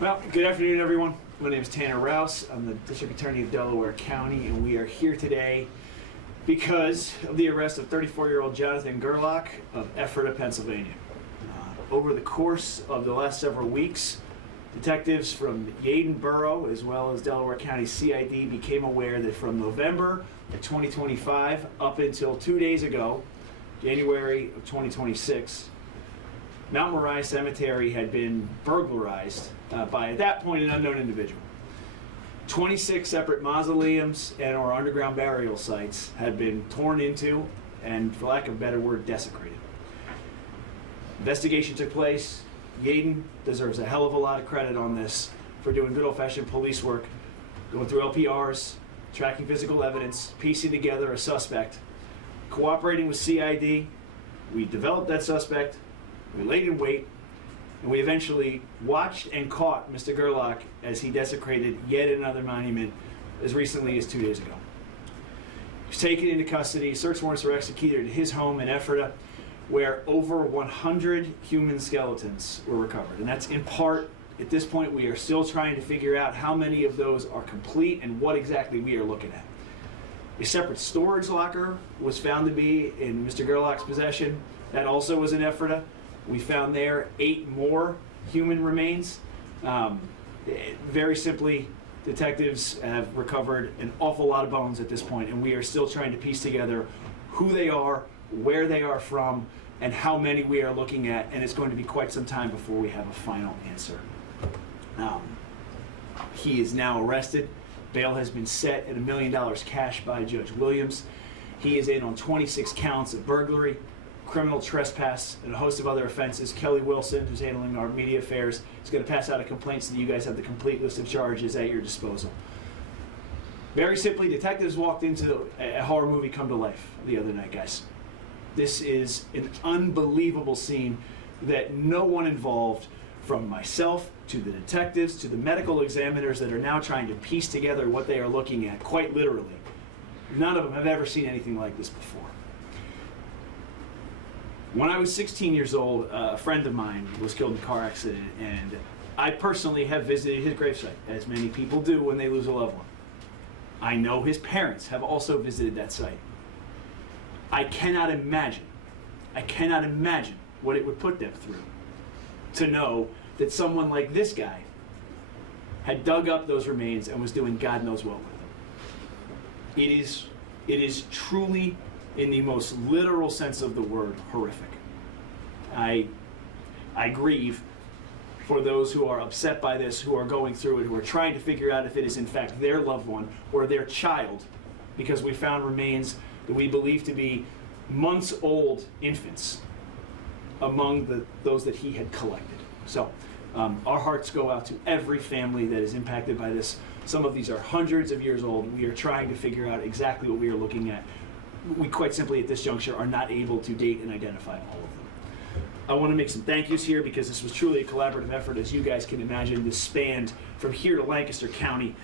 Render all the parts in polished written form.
Well, good afternoon, everyone. My name is Tanner Rouse. I'm the District Attorney of Delaware County, and we are here today because of the arrest of 34-year-old Jonathan Gerlach of Ephrata, Pennsylvania. Over the course of the last several weeks, detectives from Yeadon Borough as well as Delaware County CID became aware that from November of 2025 up until 2 days ago, January of 2026, Mount Moriah Cemetery had been burglarized by, at that point, an unknown individual. 26 separate mausoleums and or underground burial sites had been torn into and, for lack of a better word, desecrated. Investigation took place. Yeadon deserves a hell of a lot of credit on this for doing good old-fashioned police work, going through LPRs, tracking physical evidence, piecing together a suspect, cooperating with CID. We developed that suspect, we laid in wait, and we eventually watched and caught Mr. Gerlach as he desecrated yet another monument as recently as 2 days ago. He was taken into custody. Search warrants were executed at his home in Ephrata, where over 100 human skeletons were recovered. And that's in part, at this point, we are still trying to figure out how many of those are complete and what exactly we are looking at. A separate storage locker was found to be in Mr. Gerlach's possession. That also was in Ephrata. We found there 8 more human remains. Very simply, detectives have recovered an awful lot of bones at this point, and we are still trying to piece together who they are, where they are from, and how many we are looking at, and it's going to be quite some time before we have a final answer. He is now arrested. Bail has been set at $1 million cash by Judge Williams. He is in on 26 counts of burglary, criminal trespass, and a host of other offenses. Kelly Wilson, who's handling our media affairs, is going to pass out a complaint so that you guys have the complete list of charges at your disposal. Very simply, detectives walked into a horror movie come to life the other night, guys. This is an unbelievable scene that no one involved, from myself to the detectives to the medical examiners that are now trying to piece together what they are looking at, quite literally. None of them have ever seen anything like this before. When I was 16 years old, a friend of mine was killed in a car accident, and I personally have visited his gravesite, as many people do when they lose a loved one. I know his parents have also visited that site. I cannot imagine what it would put them through to know that someone like this guy had dug up those remains and was doing God knows what with them. It is truly, in the most literal sense of the word, horrific. I grieve for those who are upset by this, who are going through it, who are trying to figure out if it is in fact their loved one or their child, because we found remains that we believe to be months-old infants among those that he had collected. So our hearts go out to every family that is impacted by this. Some of these are hundreds of years old. We are trying to figure out exactly what we are looking at. We quite simply at this juncture are not able to date and identify all of them. I want to make some thank yous here because this was truly a collaborative effort. As you guys can imagine, this spanned from here to Lancaster County.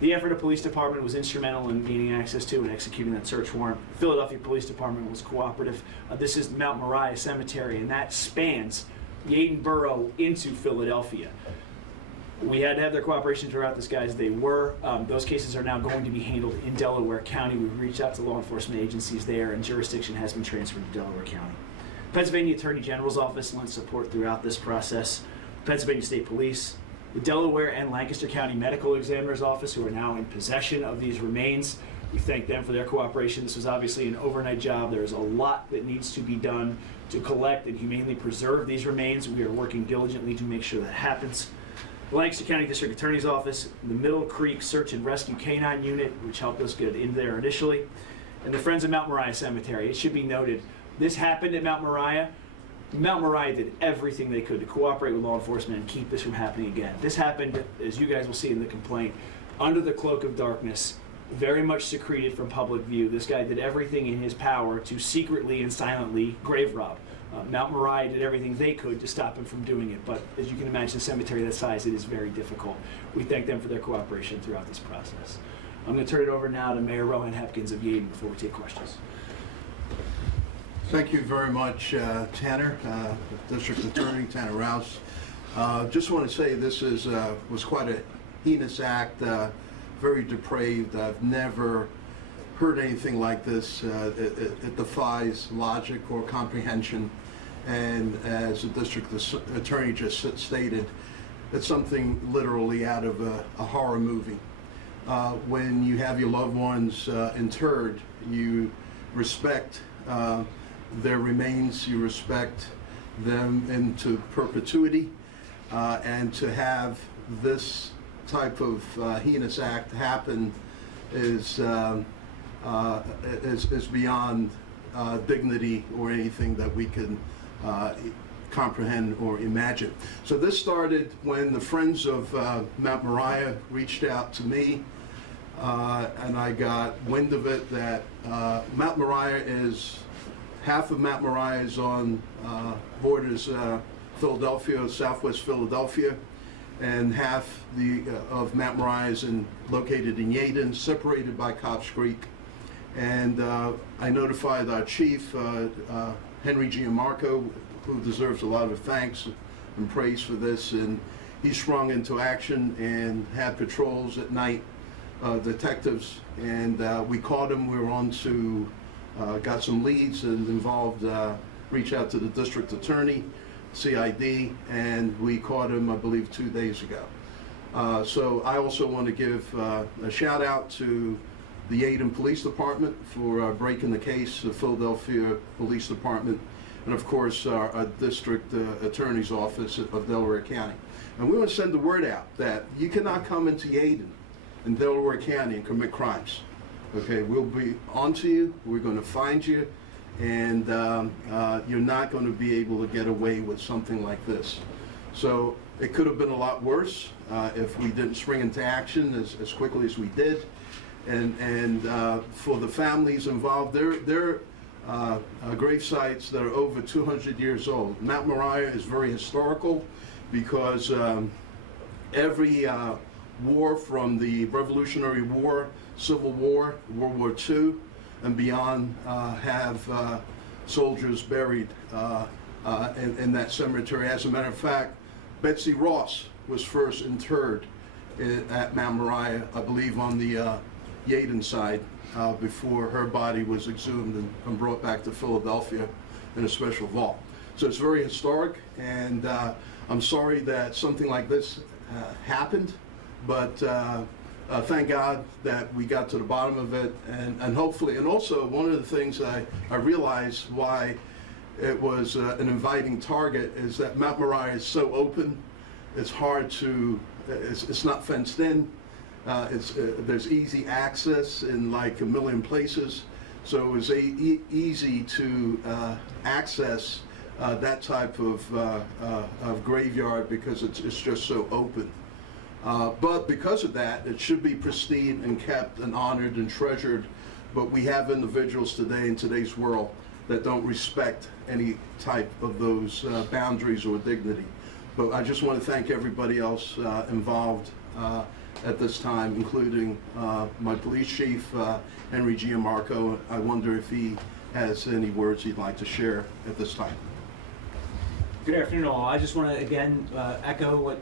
The Ephrata Police Department was instrumental in gaining access to and executing that search warrant. The Philadelphia Police Department was cooperative. This is Mount Moriah Cemetery, and that spans Yeadon Borough into Philadelphia. We had to have their cooperation throughout this, guys. They were. Those cases are now going to be handled in Delaware County. We've reached out to law enforcement agencies there, and jurisdiction has been transferred to Delaware County. Pennsylvania Attorney General's Office lent support throughout this process. Pennsylvania State Police, the Delaware and Lancaster County Medical Examiner's Office, who are now in possession of these remains. We thank them for their cooperation. This was obviously an overnight job. There is a lot that needs to be done to collect and humanely preserve these remains. We are working diligently to make sure that happens. The Lancaster County District Attorney's Office, the Middle Creek Search and Rescue Canine Unit, which helped us get in there initially, and the Friends of Mount Moriah Cemetery. It should be noted, this happened at Mount Moriah. Mount Moriah did everything they could to cooperate with law enforcement and keep this from happening again. This happened, as you guys will see in the complaint, under the cloak of darkness, very much secreted from public view. This guy did everything in his power to secretly and silently grave rob. Mount Moriah did everything they could to stop him from doing it, but as you can imagine, a cemetery that size, it is very difficult. We thank them for their cooperation throughout this process. I'm going to turn it over now to Mayor Rohan Hepkins of Yeadon before we take questions. Thank you very much, Tanner, District Attorney Tanner Rouse. Just want to say this was quite a heinous act, very depraved. I've never heard anything like this. It defies logic or comprehension. And as the district attorney just stated, it's something literally out of a horror movie. When you have your loved ones interred, you respect their remains, you respect them into perpetuity, and to have this type of heinous act happen is beyond dignity or anything that we can comprehend or imagine. So this started when the Friends of Mount Moriah reached out to me, and I got wind of it that Mount Moriah is, half of Mount Moriah is on borders Philadelphia, southwest Philadelphia, and half of Mount Moriah is located in Yeadon, separated by Cobbs Creek. And I notified our chief, Henry Gianmarco, who deserves a lot of thanks and praise for this, and he sprung into action and had patrols at night, detectives, and we caught him. We were on to, got some leads and involved, reached out to the district attorney, CID, and we caught him, I believe, 2 days ago. So I also want to give a shout out to the Yeadon Police Department for breaking the case, the Philadelphia Police Department, and of course our district attorney's office of Delaware County. And we want to send the word out that you cannot come into Yeadon in Delaware County and commit crimes. Okay, we'll be onto you, we're going to find you, and you're not going to be able to get away with something like this. So it could have been a lot worse if we didn't spring into action as quickly as we did. And for the families involved, they're grave sites that are over 200 years old. Mount Moriah is very historical because every war from the Revolutionary War, Civil War, World War II, and beyond have soldiers buried in that cemetery. As a matter of fact, Betsy Ross was first interred at Mount Moriah, I believe on the Yeadon side, before her body was exhumed and brought back to Philadelphia in a special vault. So it's very historic, and I'm sorry that something like this happened, but thank God that we got to the bottom of it, and hopefully, and also one of the things I realized why it was an inviting target is that Mount Moriah is so open, it's hard to, it's not fenced in. There's easy access in like a million places, so it was easy to access that type of graveyard because it's just so open. But because of that, it should be pristine and kept and honored and treasured. But we have individuals today in today's world that don't respect any type of those boundaries or dignity. But I just want to thank everybody else involved at this time, including my police chief, Henry Gianmarco. I wonder if he has any words he'd like to share at this time. Good afternoon, all. I just want to again echo what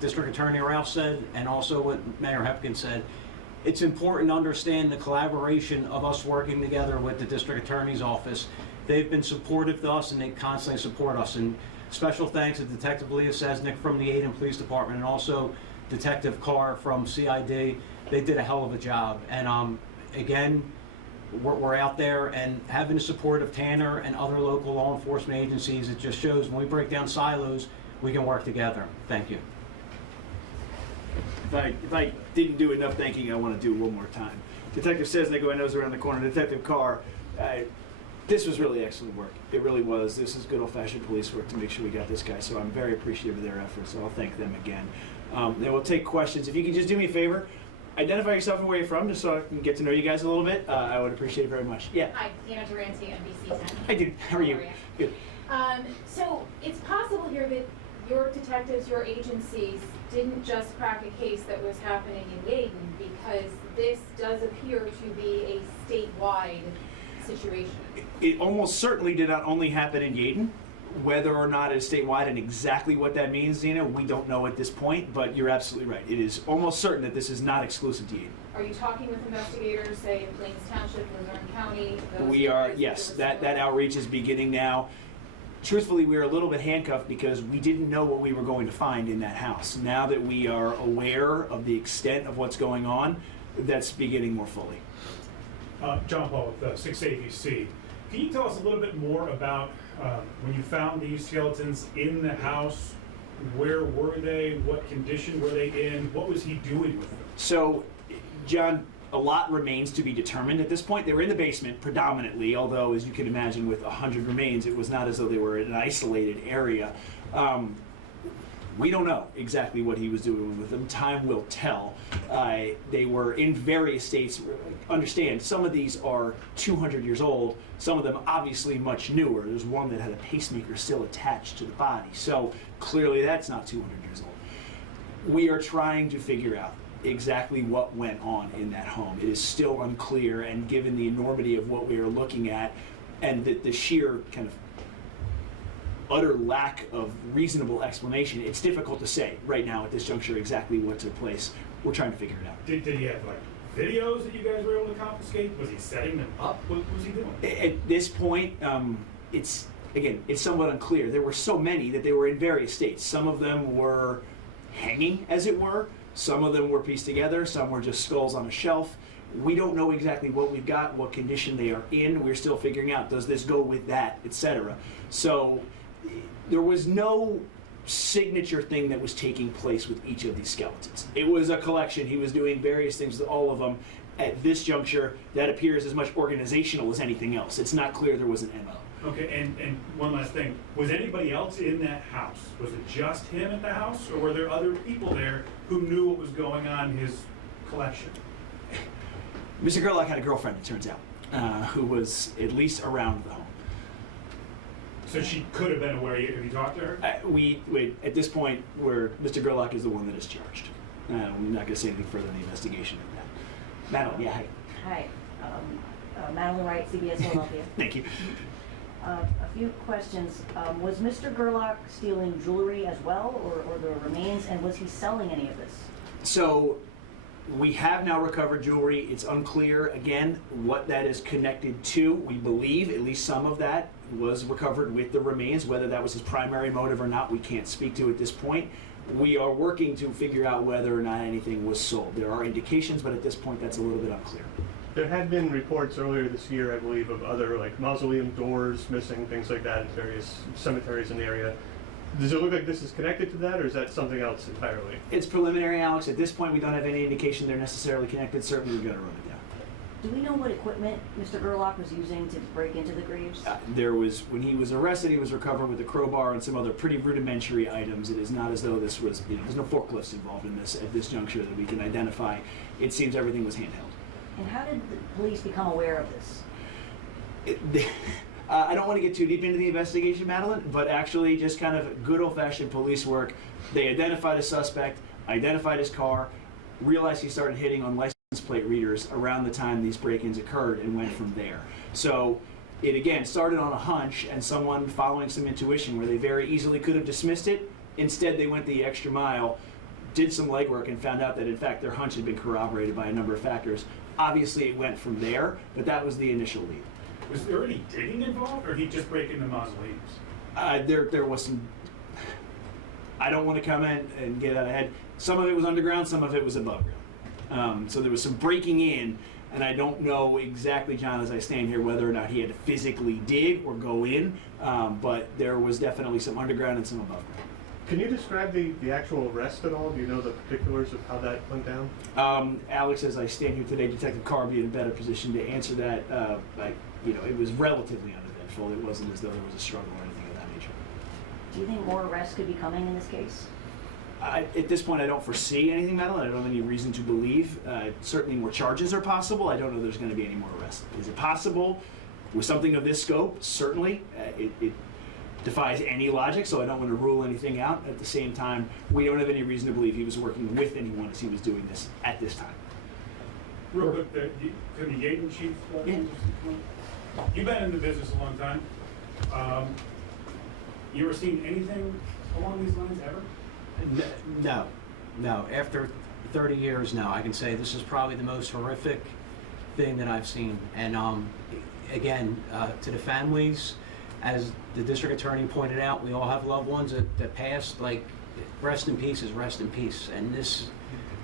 District Attorney Ralph said and also what Mayor Hepkin said. It's important to understand the collaboration of us working together with the District Attorney's Office. They've been supportive to us and they constantly support us. And special thanks to Detective Leah Sesnick from the Yeadon Police Department and also Detective Carr from CID. They did a hell of a job. And again, we're out there, and having the support of Tanner and other local law enforcement agencies, it just shows when we break down silos, we can work together. Thank you. If I didn't do enough thanking, I want to do one more time. Detective Sesnick, who I know is around the corner, Detective Carr, this was really excellent work. It really was. This is good old-fashioned police work to make sure we got this guy, so I'm very appreciative of their efforts, so I'll thank them again. Then we'll take questions. If you could just do me a favor, identify yourself and where you're from, just so I can get to know you guys a little bit. I would appreciate it very much. Yeah. Hi, Dana Durante, NBC 10. Hi, dude. How are you? Good. So it's possible here that your detectives, your agencies, didn't just crack a case that was happening in Yeadon, because this does appear to be a statewide situation. It almost certainly did not only happen in Yeadon. Whether or not it's statewide and exactly what that means, Zena, we don't know at this point, but you're absolutely right. It is almost certain that this is not exclusive to Yeadon. Are you talking with investigators, say, in Plains Township, Luzerne County? We are, yes, that outreach is beginning now. Truthfully, we were a little bit handcuffed because we didn't know what we were going to find in that house. Now that we are aware of the extent of what's going on, that's beginning more fully. John Paul with 6ABC. Can you tell us a little bit more about when you found these skeletons in the house? Where were they? What condition were they in? What was he doing with them? So, John, a lot remains to be determined at this point. They were in the basement predominantly, although, as you can imagine, with 100 remains, it was not as though they were in an isolated area. We don't know exactly what he was doing with them. Time will tell. They were in various states. Understand, some of these are 200 years old. Some of them obviously much newer. There's one that had a pacemaker still attached to the body. So clearly that's not 200 years old. We are trying to figure out exactly what went on in that home. It is still unclear, and given the enormity of what we are looking at and the sheer kind of utter lack of reasonable explanation, it's difficult to say right now at this juncture exactly what took place. We're trying to figure it out. Did he have like videos that you guys were able to confiscate? Was he setting them up? What was he doing? At this point, it's somewhat unclear. There were so many that they were in various states. Some of them were hanging, as it were. Some of them were pieced together. Some were just skulls on a shelf. We don't know exactly what we've got, what condition they are in. We're still figuring out, does this go with that, etc. So there was no signature thing that was taking place with each of these skeletons. It was a collection. He was doing various things with all of them. At this juncture, that appears as much organizational as anything else. It's not clear there was an MO. Okay, and one last thing. Was anybody else in that house? Was it just him at the house, or were there other people there who knew what was going on in his collection? Mr. Gerlach had a girlfriend, it turns out, who was at least around the home. So she could have been aware. Have you talked to her? At this point, where Mr. Gerlach is the one that is charged. I'm not going to say anything further in the investigation of that. Madeline, yeah, hi. Hi, Madeline Wright, CBS Philadelphia. Thank you. A few questions. Was Mr. Gerlach stealing jewelry as well, or the remains, and was he selling any of this? So we have now recovered jewelry. It's unclear, again, what that is connected to. We believe at least some of that was recovered with the remains. Whether that was his primary motive or not, we can't speak to at this point. We are working to figure out whether or not anything was sold. There are indications, but at this point that's a little bit unclear. There had been reports earlier this year, I believe, of other like mausoleum doors missing, things like that in various cemeteries in the area. Does it look like this is connected to that, or is that something else entirely? It's preliminary, Alex. At this point, we don't have any indication they're necessarily connected. Certainly, we're going to run it down. Do we know what equipment Mr. Gerlach was using to break into the graves? There was, when he was arrested, he was recovered with a crowbar and some other pretty rudimentary items. It is not as though this was, there's no forklifts involved in this at this juncture that we can identify. It seems everything was handheld. And how did the police become aware of this? I don't want to get too deep into the investigation, Madeline, but actually just kind of good old-fashioned police work. They identified a suspect, identified his car, realized he started hitting on license plate readers around the time these break-ins occurred, and went from there. So it again started on a hunch and someone following some intuition where they very easily could have dismissed it. Instead, they went the extra mile, did some legwork, and found out that in fact their hunch had been corroborated by a number of factors. Obviously, it went from there, but that was the initial lead. Was there any digging involved, or did he just break into mausoleums? There was some. I don't want to comment and get out ahead. Some of it was underground, some of it was above ground. So there was some breaking in, and I don't know exactly, John, as I stand here, whether or not he had to physically dig or go in, but there was definitely some underground and some above ground. Can you describe the actual arrest at all? Do you know the particulars of how that went down? Alex, as I stand here today, Detective Carr would be in a better position to answer that. It was relatively uneventful. It wasn't as though there was a struggle or anything of that nature. Do you think more arrests could be coming in this case? At this point, I don't foresee anything, Madeline. I don't have any reason to believe. Certainly more charges are possible. I don't know there's going to be any more arrests. Is it possible with something of this scope? Certainly. It defies any logic, so I don't want to rule anything out. At the same time, we don't have any reason to believe he was working with anyone as he was doing this at this time. Real quick, to the Yeadon chief, Yeah. You've been in the business a long time. You ever seen anything along these lines ever? No. After 30 years now, I can say this is probably the most horrific thing that I've seen. And again, to the families, as the district attorney pointed out, we all have loved ones that passed. Like, rest in peace is rest in peace. And this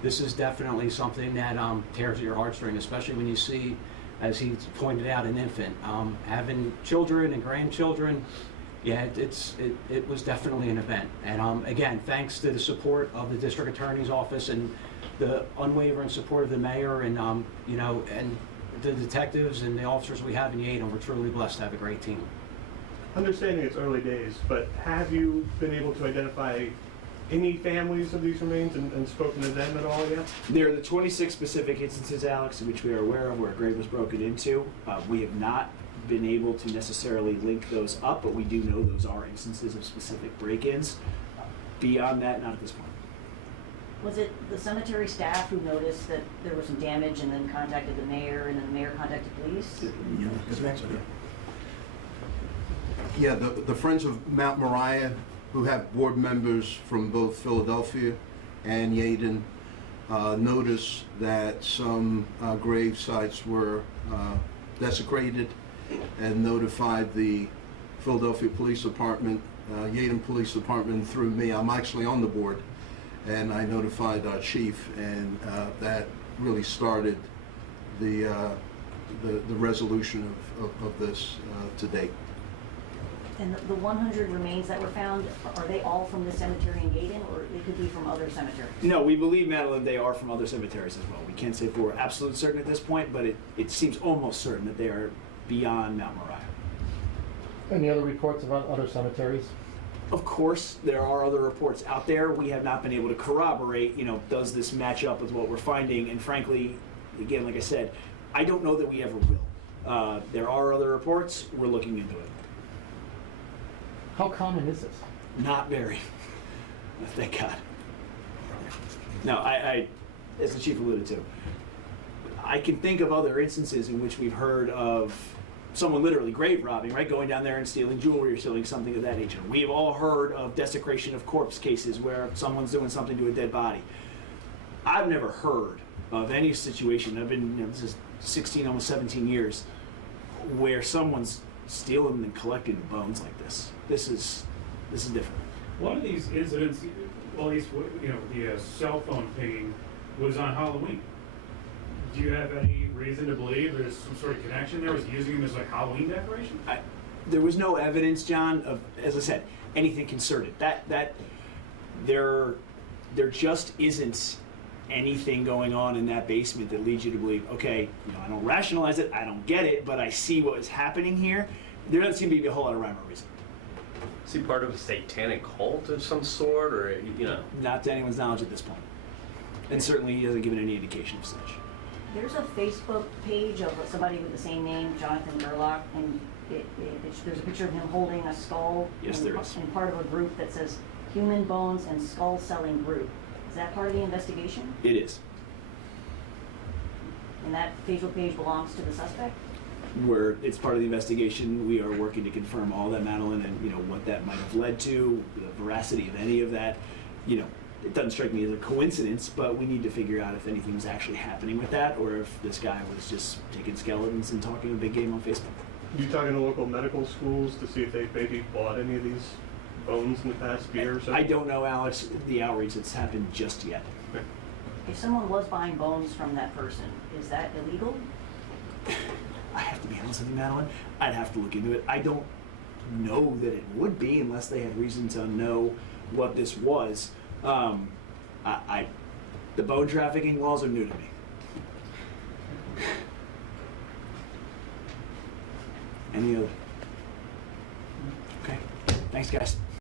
is definitely something that tears at your heartstring, especially when you see, as he pointed out, an infant. Having children and grandchildren, yeah, it was definitely an event. And again, thanks to the support of the district attorney's office and the unwavering support of the mayor and and the detectives and the officers we have in Yeadon, we're truly blessed to have a great team. Understanding it's early days, but have you been able to identify any families of these remains and spoken to them at all yet? There are the 26 specific instances, Alex, in which we are aware of where a grave was broken into. We have not been able to necessarily link those up, but we do know those are instances of specific break-ins. Beyond that, not at this point. Was it the cemetery staff who noticed that there was some damage and then contacted the mayor, and then the mayor contacted police? Yeah, the Friends of Mount Moriah, who have board members from both Philadelphia and Yeadon, noticed that some grave sites were desecrated and notified the Philadelphia Police Department, Yeadon Police Department through me. I'm actually on the board, and I notified our chief, and that really started the resolution of this to date. And the 100 remains that were found, are they all from the cemetery in Yeadon, or they could be from other cemeteries? No, we believe, Madeline, they are from other cemeteries as well. We can't say for absolute certain at this point, but it seems almost certain that they are beyond Mount Moriah. Any other reports about other cemeteries? Of course, there are other reports out there. We have not been able to corroborate, does this match up with what we're finding? And frankly, again, like I said, I don't know that we ever will. There are other reports. We're looking into it. How common is this? Not very. Thank God. No, I, as the chief alluded to, I can think of other instances in which we've heard of someone literally grave robbing, right? Going down there and stealing jewelry or stealing something of that nature. We've all heard of desecration of corpse cases where someone's doing something to a dead body. I've never heard of any situation, I've been, this is 16, almost 17 years, where someone's stealing and collecting bones like this. This is different. One of these incidents, well, at least the cell phone pinging, was on Halloween. Do you have any reason to believe there's some sort of connection there? Was he using them as like Halloween decoration? There was no evidence, John, of, as I said, anything concerted. That there just isn't anything going on in that basement that leads you to believe, okay, I don't rationalize it, I don't get it, but I see what is happening here. There doesn't seem to be a whole lot of rhyme or reason. Is he part of a satanic cult of some sort, or Not to anyone's knowledge at this point. And certainly he hasn't given any indication of such. There's a Facebook page of somebody with the same name, Jonathan Gerlach, and there's a picture of him holding a skull. Yes, there is. And part of a group that says Human Bones and Skull Selling Group. Is that part of the investigation? It is. And that Facebook page belongs to the suspect? Where it's part of the investigation, we are working to confirm all that, Madeline, and what that might have led to, the veracity of any of that. It doesn't strike me as a coincidence, but we need to figure out if anything's actually happening with that, or if this guy was just taking skeletons and talking a big game on Facebook. You talking to local medical schools to see if they've maybe bought any of these bones in the past year or so? I don't know, Alex, the outreach that's happened just yet. Okay. If someone was buying bones from that person, is that illegal? I have to be honest with you, Madeline. I'd have to look into it. I don't know that it would be unless they had reason to know what this was. The bone trafficking laws are new to me. Any other? Okay. Thanks, guys.